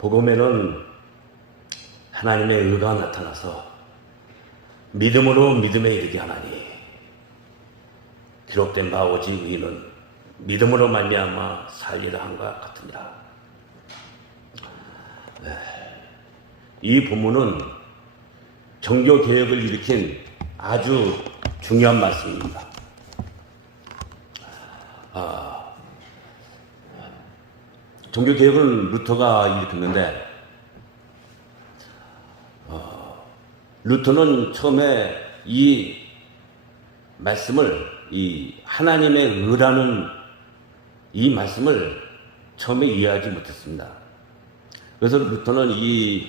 복음에는 하나님의 의가 나타나서 믿음으로 믿음에 이르게 하나니 기록된 바 오직 의인은 믿음으로 말미암아 살리라 한과 같으니라. 이 본문은 종교 개혁을 일으킨 아주 중요한 말씀입니다. 종교 개혁은 루터가 일으켰는데 루터는 처음에 이 말씀을 이 하나님의 의라는 이 말씀을 처음에 이해하지 못했습니다. 그래서 루터는 이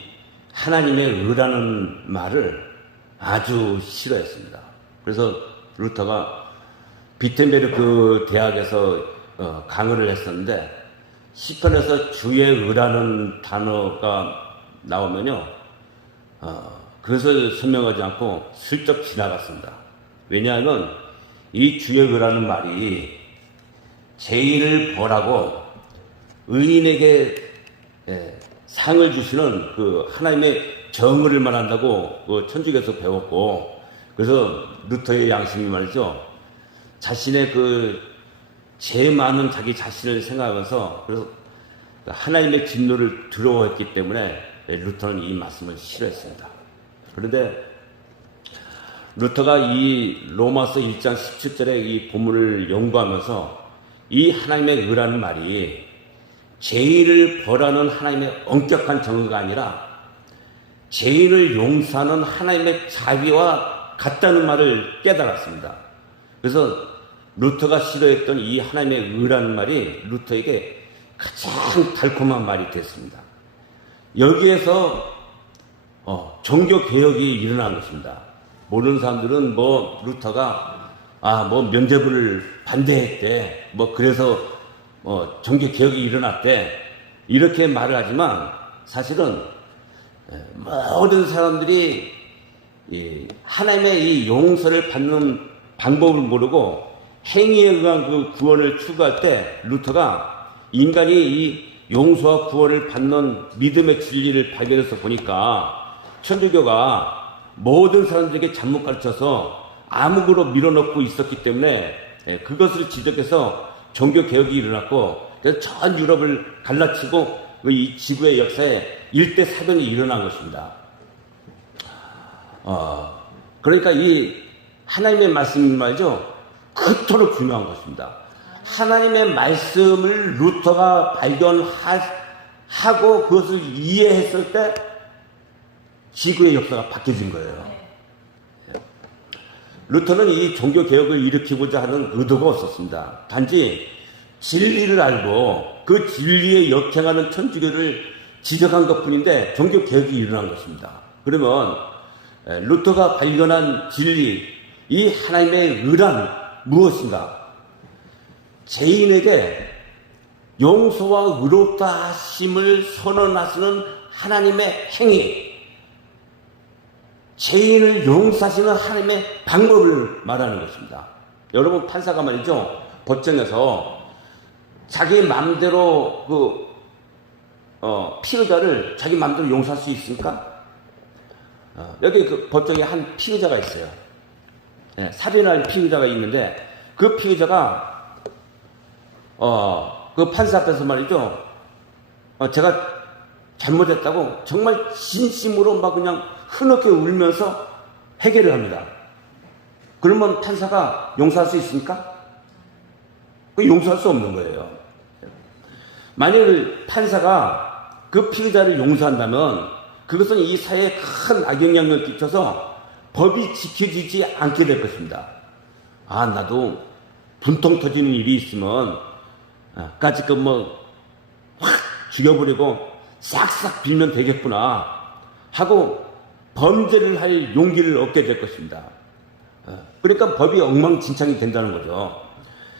하나님의 의라는 말을 아주 싫어했습니다. 그래서 루터가 비텐베르크 대학에서 강의를 했었는데 시편에서 주의 의라는 단어가 나오면요 그것을 설명하지 않고 슬쩍 지나갔습니다. 왜냐하면 이 주의 의라는 말이 죄인을 벌하고 의인에게 상을 주시는 그 하나님의 정의를 말한다고 그 천주교에서 배웠고, 그래서 루터의 양심이 말이죠, 자신의 그 죄 많은 자기 자신을 생각하면서 그래서 하나님의 진노를 두려워했기 때문에 루터는 이 말씀을 싫어했습니다. 그런데 루터가 이 로마서 1장 17절의 이 본문을 연구하면서 이 하나님의 의라는 말이 죄인을 벌하는 하나님의 엄격한 정의가 아니라 죄인을 용서하는 하나님의 자비와 같다는 말을 깨달았습니다. 그래서 루터가 싫어했던 이 하나님의 의라는 말이 루터에게 가장 달콤한 말이 됐습니다. 여기에서 종교 개혁이 일어난 것입니다. 모르는 사람들은 뭐 루터가 뭐 면죄부를 반대했대, 뭐 그래서 종교 개혁이 일어났대, 이렇게 말을 하지만 사실은 모든 사람들이 하나님의 이 용서를 받는 방법을 모르고 행위에 의한 그 구원을 추구할 때 루터가 인간이 이 용서와 구원을 받는 믿음의 진리를 발견해서 보니까 천주교가 모든 사람들에게 잘못 가르쳐서 암흑으로 밀어넣고 있었기 때문에 그것을 지적해서 종교 개혁이 일어났고, 그래서 전 유럽을 갈라치고 이 지구의 역사에 일대 사변이 일어난 것입니다. 그러니까 이 하나님의 말씀이 말이죠, 그토록 중요한 것입니다. 하나님의 말씀을 루터가 발견하고 그것을 이해했을 때 지구의 역사가 바뀌어진 거예요. 루터는 이 종교 개혁을 일으키고자 하는 의도가 없었습니다. 단지 진리를 알고 그 진리에 역행하는 천주교를 지적한 것뿐인데 종교 개혁이 일어난 것입니다. 그러면 루터가 발견한 진리, 이 하나님의 의란 무엇인가? 죄인에게 용서와 의롭다 하심을 선언하시는 하나님의 행위, 죄인을 용서하시는 하나님의 방법을 말하는 것입니다. 여러분, 판사가 말이죠, 법정에서 자기 마음대로 피의자를 자기 마음대로 용서할 수 있습니까? 여기 그 법정에 한 피의자가 있어요. 살인할 피의자가 있는데 그 피의자가 그 판사 앞에서 말이죠, 제가 잘못했다고 정말 진심으로 막 그냥 흐느껴 울면서 해결을 합니다. 그러면 판사가 용서할 수 있습니까? 용서할 수 없는 거예요. 만일 판사가 그 피의자를 용서한다면 그것은 이 사회에 큰 악영향을 끼쳐서 법이 지켜지지 않게 될 것입니다. 나도 분통 터지는 일이 있으면 까짓것 확 죽여버리고 싹싹 빌면 되겠구나 하고 범죄를 할 용기를 얻게 될 것입니다. 그러니까 법이 엉망진창이 된다는 거죠.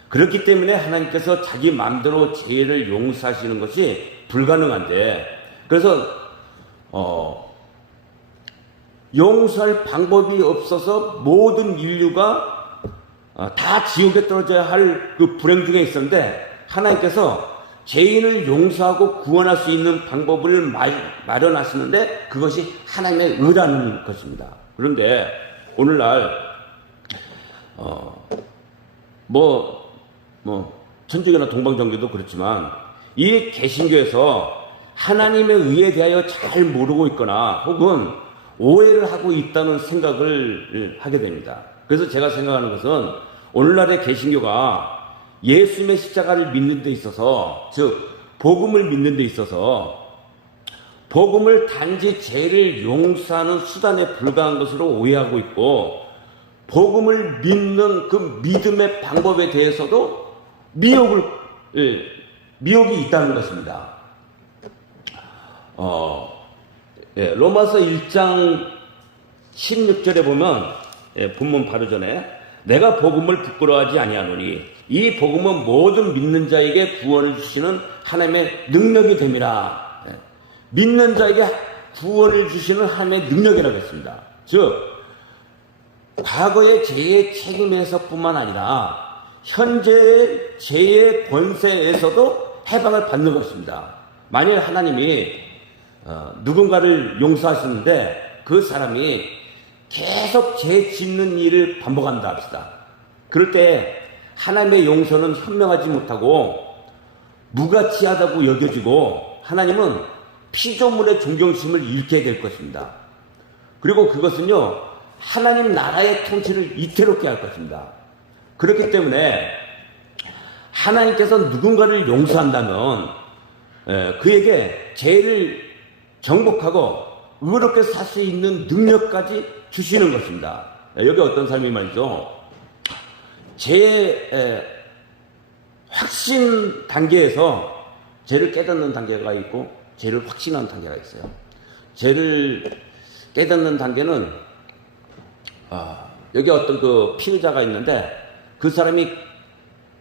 그렇기 때문에 하나님께서 자기 마음대로 죄를 용서하시는 것이 불가능한데, 그래서 용서할 방법이 없어서 모든 인류가 다 지옥에 떨어져야 할 그 불행 중에 있었는데 하나님께서 죄인을 용서하고 구원할 수 있는 방법을 마련하시는데 그것이 하나님의 의라는 것입니다. 그런데 오늘날 천주교나 동방정교도 그렇지만 이 개신교에서 하나님의 의에 대하여 잘 모르고 있거나 혹은 오해를 하고 있다는 생각을 하게 됩니다. 그래서 제가 생각하는 것은 오늘날의 개신교가 예수님의 십자가를 믿는 데 있어서, 즉 복음을 믿는 데 있어서 복음을 단지 죄를 용서하는 수단에 불과한 것으로 오해하고 있고, 복음을 믿는 그 믿음의 방법에 대해서도 미혹이 있다는 것입니다. 로마서 1장 16절에 보면, 본문 바로 전에 내가 복음을 부끄러워하지 아니하노니 이 복음은 모든 믿는 자에게 구원을 주시는 하나님의 능력이 됨이라. 믿는 자에게 구원을 주시는 하나님의 능력이라고 했습니다. 즉 과거의 죄의 책임에서뿐만 아니라 현재의 죄의 권세에서도 해방을 받는 것입니다. 만일 하나님이 누군가를 용서하시는데 그 사람이 계속 죄 짓는 일을 반복한다 합시다. 그럴 때 하나님의 용서는 현명하지 못하고 무가치하다고 여겨지고 하나님은 피조물의 존경심을 잃게 될 것입니다. 그리고 그것은요, 하나님 나라의 통치를 이태롭게 할 것입니다. 그렇기 때문에 하나님께서 누군가를 용서한다면 그에게 죄를 정복하고 의롭게 살 수 있는 능력까지 주시는 것입니다. 여기 어떤 사람이 말이죠, 죄의 확신 단계에서 죄를 깨닫는 단계가 있고 죄를 확신하는 단계가 있어요. 죄를 깨닫는 단계는 여기 어떤 그 피의자가 있는데 그 사람이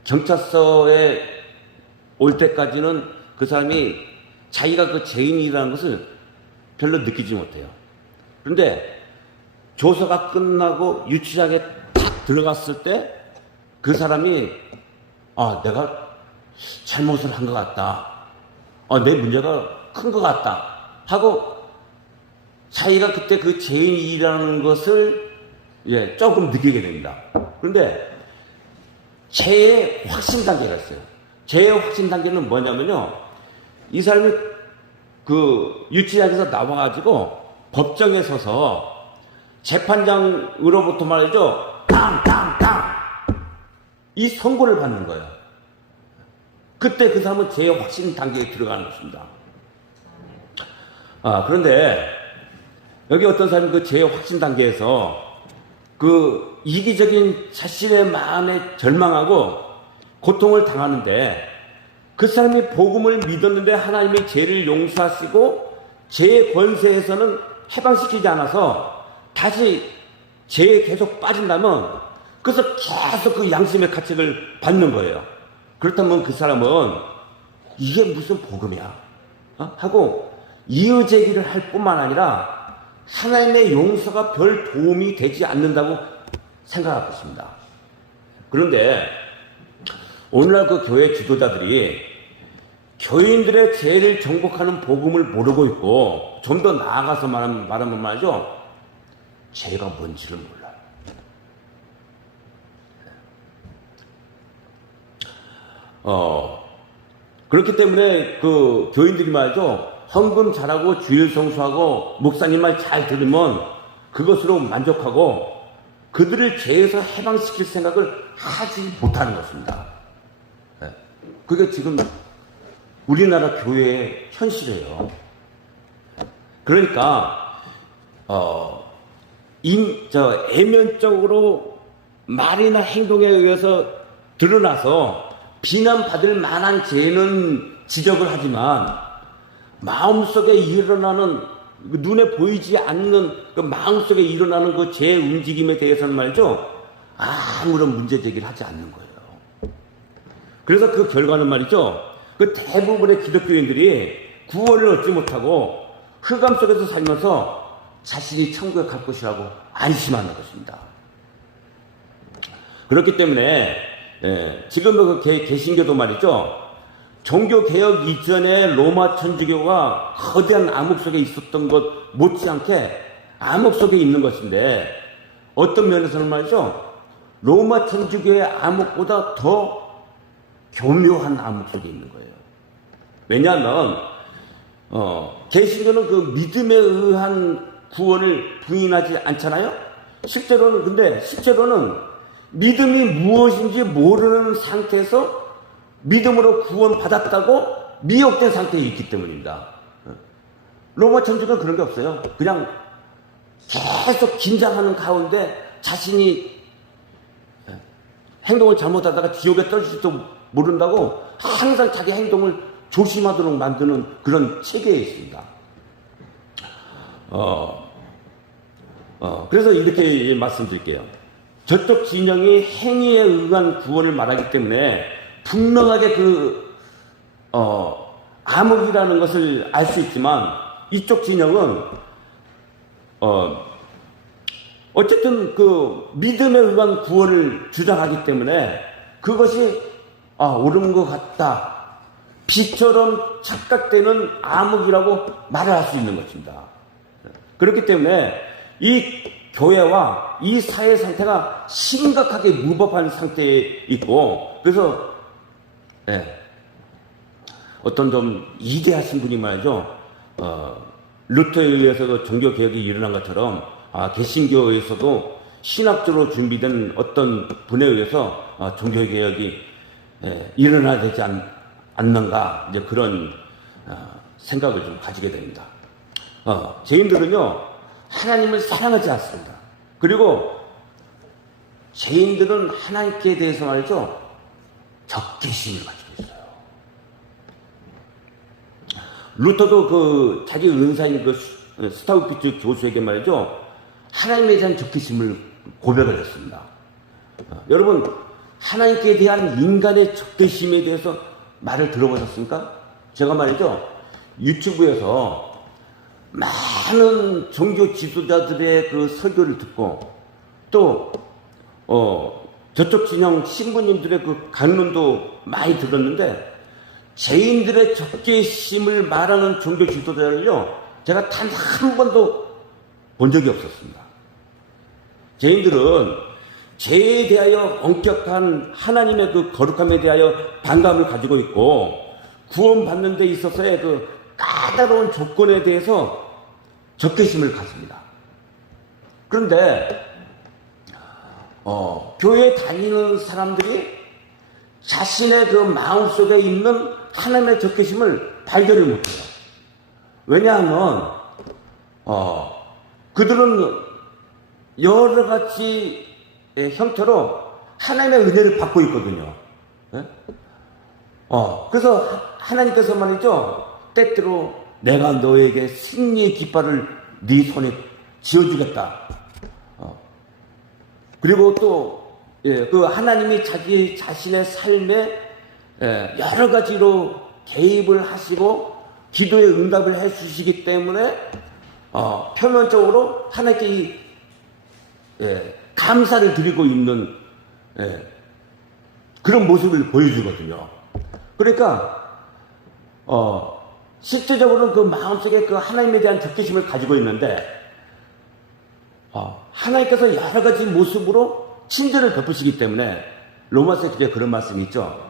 경찰서에 올 때까지는 그 사람이 자기가 그 죄인이라는 것을 별로 느끼지 못해요. 그런데 조사가 끝나고 유치장에 탁 들어갔을 때 그 사람이 내가 잘못을 한 것 같다, 내 문제가 큰 것 같다 하고 자기가 그때 그 죄인이라는 것을 조금 느끼게 됩니다. 그런데 죄의 확신 단계가 있어요. 죄의 확신 단계는 뭐냐면요, 이 사람이 그 유치장에서 나와가지고 법정에 서서 재판장으로부터 말이죠, 땅땅땅 이 선고를 받는 거예요. 그때 그 사람은 죄의 확신 단계에 들어가는 것입니다. 그런데 여기 어떤 사람이 그 죄의 확신 단계에서 그 이기적인 자신의 마음에 절망하고 고통을 당하는데, 그 사람이 복음을 믿었는데 하나님이 죄를 용서하시고 죄의 권세에서는 해방시키지 않아서 다시 죄에 계속 빠진다면 그래서 계속 그 양심의 가책을 받는 거예요. 그렇다면 그 사람은 이게 무슨 복음이야 하고 이의제기를 할 뿐만 아니라 하나님의 용서가 별 도움이 되지 않는다고 생각할 것입니다. 그런데 오늘날 그 교회 지도자들이 교인들의 죄를 정복하는 복음을 모르고 있고, 좀 더 나아가서 말하면 말이죠, 죄가 뭔지를 몰라요. 그렇기 때문에 그 교인들이 말이죠, 헌금 잘하고 주일 성수하고 목사님 말 잘 들으면 그것으로 만족하고 그들을 죄에서 해방시킬 생각을 하지 못하는 것입니다. 그게 지금 우리나라 교회의 현실이에요. 그러니까 애면적으로 말이나 행동에 의해서 드러나서 비난받을 만한 죄는 지적을 하지만 마음속에 일어나는, 눈에 보이지 않는 그 마음속에 일어나는 그 죄의 움직임에 대해서는 말이죠, 아무런 문제 제기를 하지 않는 거예요. 그래서 그 결과는 말이죠, 그 대부분의 기독교인들이 구원을 얻지 못하고 흑암 속에서 살면서 자신이 천국에 갈 것이라고 안심하는 것입니다. 그렇기 때문에 지금 그 개신교도 말이죠, 종교 개혁 이전에 로마 천주교가 거대한 암흑 속에 있었던 것 못지않게 암흑 속에 있는 것인데, 어떤 면에서는 말이죠, 로마 천주교의 암흑보다 더 교묘한 암흑 속에 있는 거예요. 왜냐하면 개신교는 그 믿음에 의한 구원을 부인하지 않잖아요. 실제로는 믿음이 무엇인지 모르는 상태에서 믿음으로 구원받았다고 미혹된 상태에 있기 때문입니다. 로마 천주교는 그런 게 없어요. 그냥 계속 긴장하는 가운데 자신이 행동을 잘못하다가 지옥에 떨어질지도 모른다고 항상 자기 행동을 조심하도록 만드는 그런 체계에 있습니다. 그래서 이렇게 말씀드릴게요. 저쪽 진영이 행위에 의한 구원을 말하기 때문에 분명하게 암흑이라는 것을 알 수 있지만, 이쪽 진영은 어쨌든 그 믿음에 의한 구원을 주장하기 때문에 그것이 옳은 것 같다, 빛처럼 착각되는 암흑이라고 말을 할 수 있는 것입니다. 그렇기 때문에 이 교회와 이 사회 상태가 심각하게 무법한 상태에 있고, 그래서 어떤 좀 이대하신 분이 말이죠, 루터에 의해서도 종교개혁이 일어난 것처럼 개신교에서도 신학적으로 준비된 어떤 분에 의해서 종교개혁이 일어나야 되지 않는가, 이제 그런 생각을 좀 가지게 됩니다. 죄인들은요, 하나님을 사랑하지 않습니다. 그리고 죄인들은 하나님께 대해서 말이죠, 적개심을 가지고 있어요. 루터도 자기 은사인 스타우피츠 교수에게 말이죠, 하나님에 대한 적개심을 고백을 했습니다. 여러분, 하나님께 대한 인간의 적개심에 대해서 말을 들어보셨습니까? 제가 말이죠, 유튜브에서 많은 종교 지도자들의 그 설교를 듣고, 또 저쪽 진영 신부님들의 그 강론도 많이 들었는데, 죄인들의 적개심을 말하는 종교 지도자를요, 제가 단 한 번도 본 적이 없었습니다. 죄인들은 죄에 대하여 엄격한 하나님의 그 거룩함에 대하여 반감을 가지고 있고, 구원받는 데 있어서의 그 까다로운 조건에 대해서 적개심을 가집니다. 그런데 교회에 다니는 사람들이 자신의 그 마음속에 있는 하나님의 적개심을 발견을 못해요. 왜냐하면 그들은 여러 가지 형태로 하나님의 은혜를 받고 있거든요. 그래서 하나님께서 말이죠, 때때로 내가 너에게 승리의 깃발을 네 손에 쥐어주겠다. 그리고 또 그 하나님이 자기 자신의 삶에 여러 가지로 개입을 하시고 기도에 응답을 해주시기 때문에 표면적으로 하나님께 감사를 드리고 있는 그런 모습을 보여주거든요. 그러니까 실제적으로는 그 마음속에 그 하나님에 대한 적개심을 가지고 있는데, 하나님께서 여러 가지 모습으로 친절을 베푸시기 때문에 로마서에 그런 말씀이 있죠.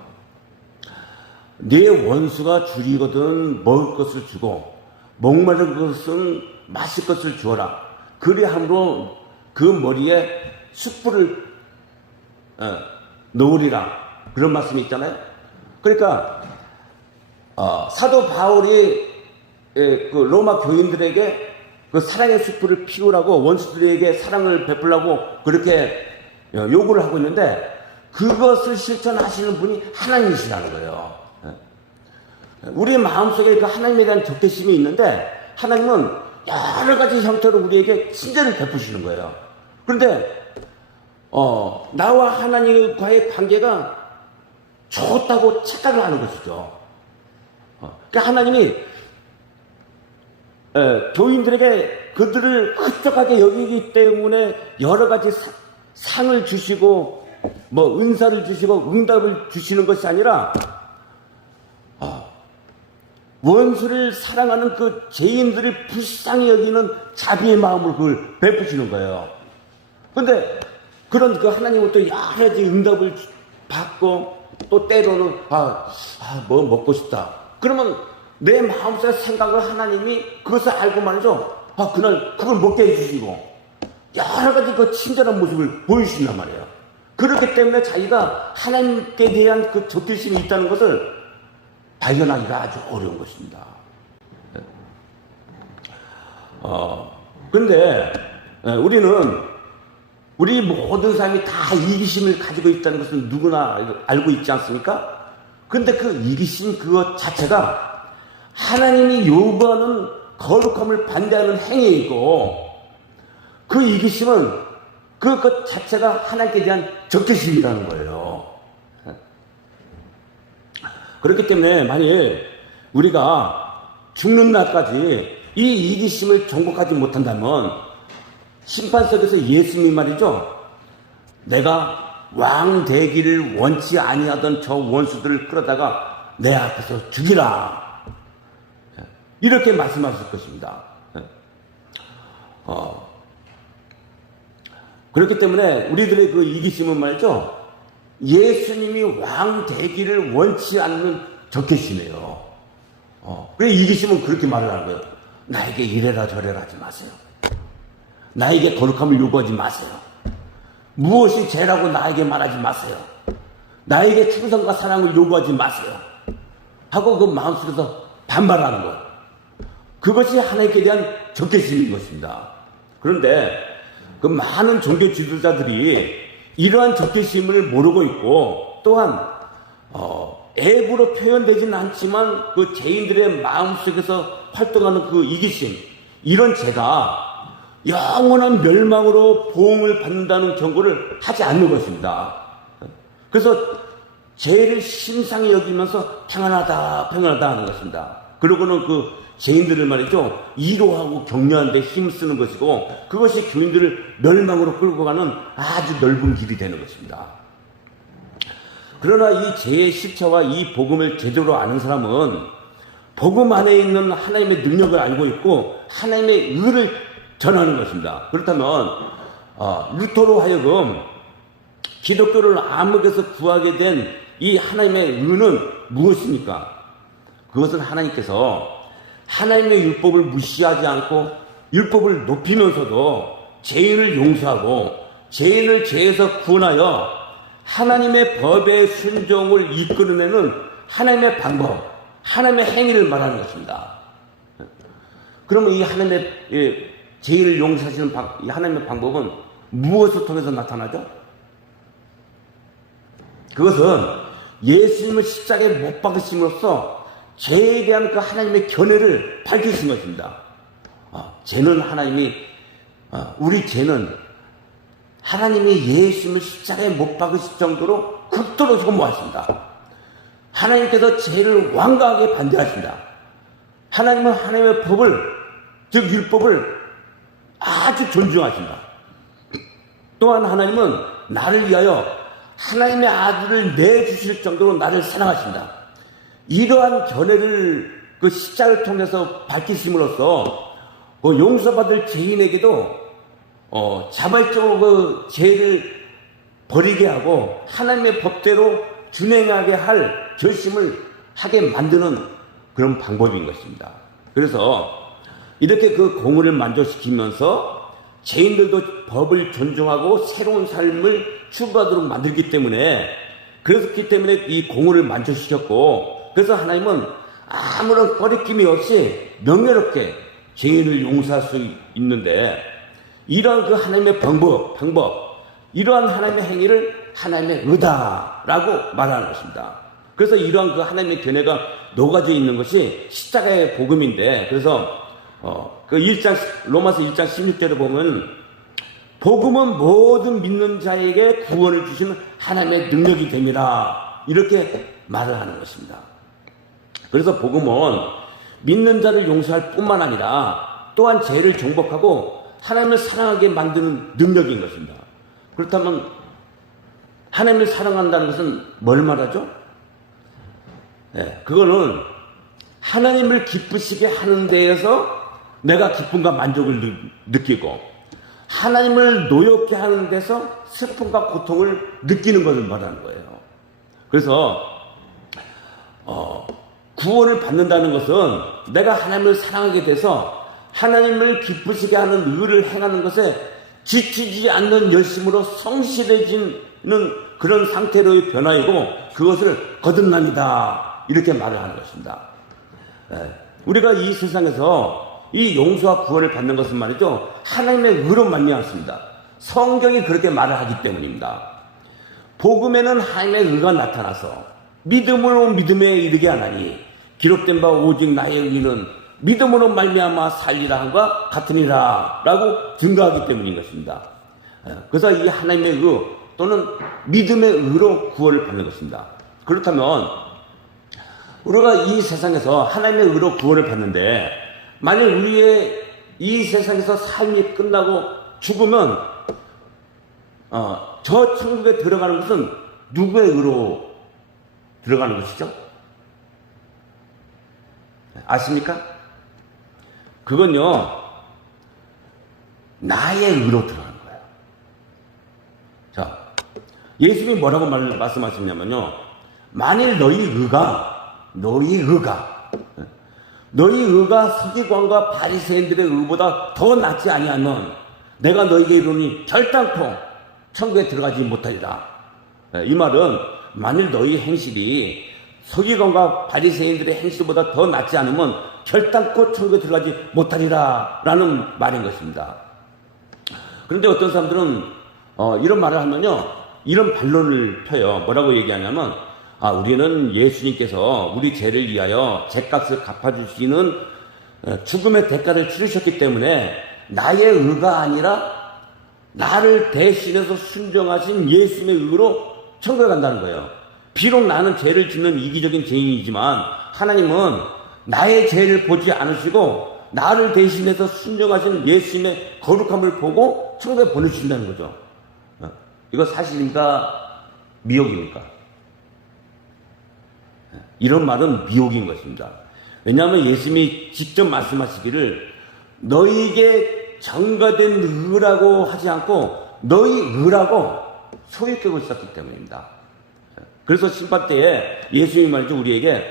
네 원수가 줄이거든 먹을 것을 주고 목마른 것은 마실 것을 주어라. 그리함으로 그 머리에 숯불을 놓으리라. 그런 말씀이 있잖아요. 그러니까 사도 바울이 그 로마 교인들에게 그 사랑의 숯불을 피우라고, 원수들에게 사랑을 베풀라고 그렇게 요구를 하고 있는데, 그것을 실천하시는 분이 하나님이시라는 거예요. 우리 마음속에 그 하나님에 대한 적개심이 있는데, 하나님은 여러 가지 형태로 우리에게 친절을 베푸시는 거예요. 그런데 나와 하나님과의 관계가 좋다고 착각을 하는 것이죠. 그러니까 하나님이 교인들에게 그들을 흡족하게 여기기 때문에 여러 가지 상을 주시고 뭐 은사를 주시고 응답을 주시는 것이 아니라 원수를 사랑하는 그 죄인들을 불쌍히 여기는 자비의 마음을 그걸 베푸시는 거예요. 근데 그런 그 하나님은 또 여러 가지 응답을 받고 또 때로는 뭐 먹고 싶다. 그러면 내 마음속에 생각을 하나님이 그것을 알고 말이죠. 그날 그걸 먹게 해주시고 여러 가지 그 친절한 모습을 보여주신단 말이에요. 그렇기 때문에 자기가 하나님께 대한 그 적대심이 있다는 것을 발견하기가 아주 어려운 것입니다. 근데 우리 모든 사람이 다 이기심을 가지고 있다는 것은 누구나 알고 있지 않습니까? 근데 그 이기심 그것 자체가 하나님이 요구하는 거룩함을 반대하는 행위이고, 그 이기심은 그것 자체가 하나님께 대한 적개심이라는 거예요. 그렇기 때문에 만일 우리가 죽는 날까지 이 이기심을 정복하지 못한다면 심판석에서 예수님이 말이죠. 내가 왕 되기를 원치 아니하던 저 원수들을 끌어다가 내 앞에서 죽이라. 이렇게 말씀하실 것입니다. 그렇기 때문에 우리들의 그 이기심은 말이죠. 예수님이 왕 되기를 원치 않는 적개심이에요. 그래 이기심은 그렇게 말을 하는 거예요. 나에게 이래라 저래라 하지 마세요. 나에게 거룩함을 요구하지 마세요. 무엇이 죄라고 나에게 말하지 마세요. 나에게 충성과 사랑을 요구하지 마세요. 하고 그 마음속에서 반발하는 것. 그것이 하나님께 대한 적개심인 것입니다. 그런데 그 많은 종교 지도자들이 이러한 적개심을 모르고 있고, 또한 앱으로 표현되지는 않지만 그 죄인들의 마음속에서 활동하는 그 이기심, 이런 죄가 영원한 멸망으로 보응을 받는다는 경고를 하지 않는 것입니다. 그래서 죄를 심상히 여기면서 평안하다 하는 것입니다. 그러고는 그 죄인들을 말이죠, 위로하고 격려하는 데 힘쓰는 것이고, 그것이 교인들을 멸망으로 끌고 가는 아주 넓은 길이 되는 것입니다. 그러나 이 죄의 실체와 이 복음을 제대로 아는 사람은 복음 안에 있는 하나님의 능력을 알고 있고 하나님의 의를 전하는 것입니다. 그렇다면 루터로 하여금 기독교를 암흑에서 구하게 된 이 하나님의 의는 무엇입니까? 그것은 하나님께서 하나님의 율법을 무시하지 않고 율법을 높이면서도 죄인을 용서하고 죄인을 죄에서 구원하여 하나님의 법의 순종을 이끌어내는 하나님의 방법, 하나님의 행위를 말하는 것입니다. 그러면 이 하나님의 죄인을 용서하시는 이 하나님의 방법은 무엇을 통해서 나타나죠? 그것은 예수님을 십자가에 못 박으심으로써 죄에 대한 그 하나님의 견해를 밝히신 것입니다. 죄는 우리 죄는 하나님이 예수님을 십자가에 못 박으실 정도로 극도로 혐오하십니다. 하나님께서 죄를 완강하게 반대하십니다. 하나님은 하나님의 법을, 즉 율법을 아주 존중하십니다. 또한 하나님은 나를 위하여 하나님의 아들을 내주실 정도로 나를 사랑하십니다. 이러한 견해를 그 십자가를 통해서 밝히심으로써 그 용서받을 죄인에게도 자발적으로 그 죄를 버리게 하고 하나님의 법대로 준행하게 할 결심을 하게 만드는 그런 방법인 것입니다. 그래서 이렇게 그 공의를 만족시키면서 죄인들도 법을 존중하고 새로운 삶을 추구하도록 만들기 때문에, 그렇기 때문에 이 공의를 만족시켰고, 그래서 하나님은 아무런 꺼리낌이 없이 명예롭게 죄인을 용서할 수 있는데, 이러한 그 하나님의 방법, 이러한 하나님의 행위를 하나님의 의다라고 말하는 것입니다. 그래서 이러한 그 하나님의 견해가 녹아져 있는 것이 십자가의 복음인데, 그래서 로마서 1장 16절에 보면 복음은 모든 믿는 자에게 구원을 주시는 하나님의 능력이 됩니다. 이렇게 말을 하는 것입니다. 그래서 복음은 믿는 자를 용서할 뿐만 아니라 또한 죄를 정복하고 하나님을 사랑하게 만드는 능력인 것입니다. 그렇다면 하나님을 사랑한다는 것은 뭘 말하죠? 그거는 하나님을 기쁘시게 하는 데에서 내가 기쁨과 만족을 느끼고 하나님을 노엽게 하는 데서 슬픔과 고통을 느끼는 것을 말하는 거예요. 그래서 구원을 받는다는 것은 내가 하나님을 사랑하게 돼서 하나님을 기쁘시게 하는 의를 행하는 것에 지치지 않는 열심으로 성실해지는 그런 상태로의 변화이고 그것을 거듭남이다 이렇게 말을 하는 것입니다. 우리가 이 세상에서 이 용서와 구원을 받는 것은 말이죠, 하나님의 의로 말미암습니다. 성경이 그렇게 말을 하기 때문입니다. 복음에는 하나님의 의가 나타나서 믿음으로 믿음에 이르게 하나니 기록된 바 오직 나의 의는 믿음으로 말미암아 살리라 함과 같으니라 라고 증거하기 때문인 것입니다. 그래서 이 하나님의 의 또는 믿음의 의로 구원을 받는 것입니다. 그렇다면 우리가 이 세상에서 하나님의 의로 구원을 받는데 만약 우리의 이 세상에서 삶이 끝나고 죽으면 저 천국에 들어가는 것은 누구의 의로 들어가는 것이죠? 아십니까? 그건요, 나의 의로 들어가는 거예요. 자, 예수님이 뭐라고 말씀하셨냐면요, 만일 너희 의가 서기관과 바리새인들의 의보다 더 낫지 아니하면 내가 너희에게 이르노니 결단코 천국에 들어가지 못하리라. 이 말은 만일 너희 행실이 서기관과 바리새인들의 행실보다 더 낫지 않으면 결단코 천국에 들어가지 못하리라 라는 말인 것입니다. 그런데 어떤 사람들은 이런 말을 하면요, 이런 반론을 펴요. 뭐라고 얘기하냐면 우리는 예수님께서 우리 죄를 위하여 죄값을 갚아주시는 죽음의 대가를 치르셨기 때문에 나의 의가 아니라 나를 대신해서 순종하신 예수님의 의로 천국에 간다는 거예요. 비록 나는 죄를 짓는 이기적인 죄인이지만 하나님은 나의 죄를 보지 않으시고 나를 대신해서 순종하신 예수님의 거룩함을 보고 천국에 보내주신다는 거죠. 이거 사실입니까? 미혹입니까? 이런 말은 미혹인 것입니다. 왜냐하면 예수님이 직접 말씀하시기를 너희에게 전가된 의라고 하지 않고 너희 의라고 소유격을 썼기 때문입니다. 그래서 심판 때에 예수님이 말이죠, 우리에게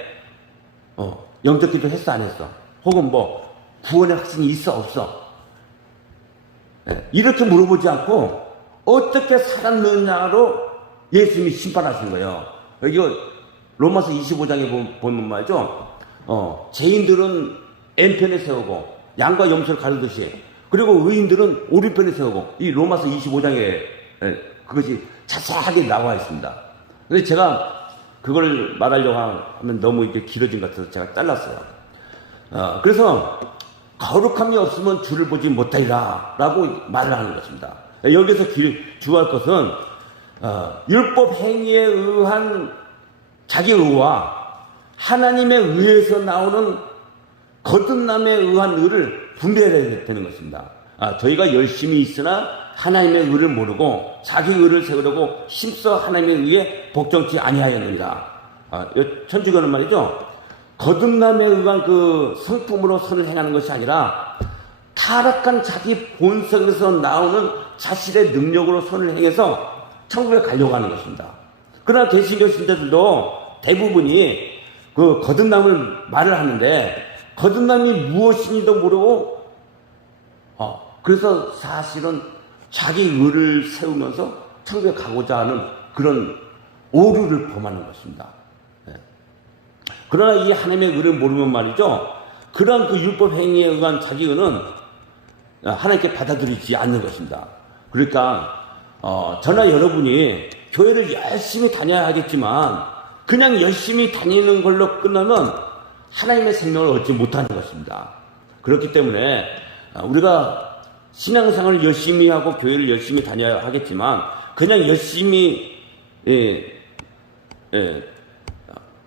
영적 기도 했어 안 했어? 혹은 뭐 구원의 확신이 있어 없어? 이렇게 물어보지 않고 어떻게 살았느냐로 예수님이 심판하신 거예요. 이거 로마서 25장에 보면 말이죠, 죄인들은 N편에 세우고 양과 염소를 가르듯이, 그리고 의인들은 오른편에 세우고, 이 로마서 25장에 그것이 자세하게 나와 있습니다. 근데 제가 그걸 말하려고 하면 너무 이렇게 길어진 것 같아서 제가 잘랐어요. 그래서 거룩함이 없으면 주를 보지 못하리라 라고 말을 하는 것입니다. 여기서 주할 것은 율법 행위에 의한 자기 의와 하나님의 의에서 나오는 거듭남에 의한 의를 분별해야 되는 것입니다. 저희가 열심히 있으나 하나님의 의를 모르고 자기 의를 세우려고 힘써 하나님의 의에 복종치 아니하였느니라. 천주교는 말이죠, 거듭남에 의한 그 성품으로 선을 행하는 것이 아니라 타락한 자기 본성에서 나오는 자신의 능력으로 선을 행해서 천국에 가려고 하는 것입니다. 그러나 개신교 신자들도 대부분이 그 거듭남을 말을 하는데 거듭남이 무엇인지도 모르고 그래서 사실은 자기 의를 세우면서 천국에 가고자 하는 그런 오류를 범하는 것입니다. 그러나 이 하나님의 의를 모르면 말이죠, 그러한 그 율법 행위에 의한 자기 의는 하나님께 받아들이지 않는 것입니다. 그러니까 저나 여러분이 교회를 열심히 다녀야 하겠지만 그냥 열심히 다니는 걸로 끝나면 하나님의 생명을 얻지 못하는 것입니다. 그렇기 때문에 우리가 신앙생활을 열심히 하고 교회를 열심히 다녀야 하겠지만 그냥 열심히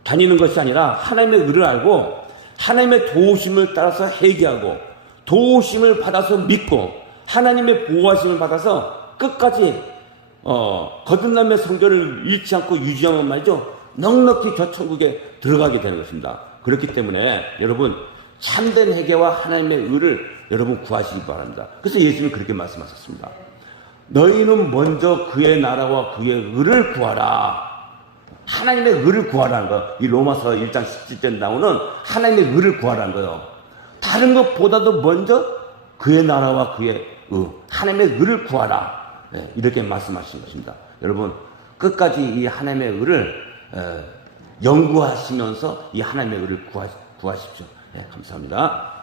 다니는 것이 아니라 하나님의 의를 알고 하나님의 도우심을 따라서 회개하고 도우심을 받아서 믿고 하나님의 보호하심을 받아서 끝까지 거듭남의 성전을 잃지 않고 유지하면 말이죠, 넉넉히 저 천국에 들어가게 되는 것입니다. 그렇기 때문에 여러분 참된 회개와 하나님의 의를 여러분 구하시기 바랍니다. 그래서 예수님이 그렇게 말씀하셨습니다. 너희는 먼저 그의 나라와 그의 의를 구하라. 하나님의 의를 구하라는 거예요. 이 로마서 1장 17절에 나오는 하나님의 의를 구하라는 거예요. 다른 것보다도 먼저 그의 나라와 그의 의, 하나님의 의를 구하라. 네, 이렇게 말씀하신 것입니다. 여러분 끝까지 이 하나님의 의를 연구하시면서 이 하나님의 의를 구하십시오. 네, 감사합니다.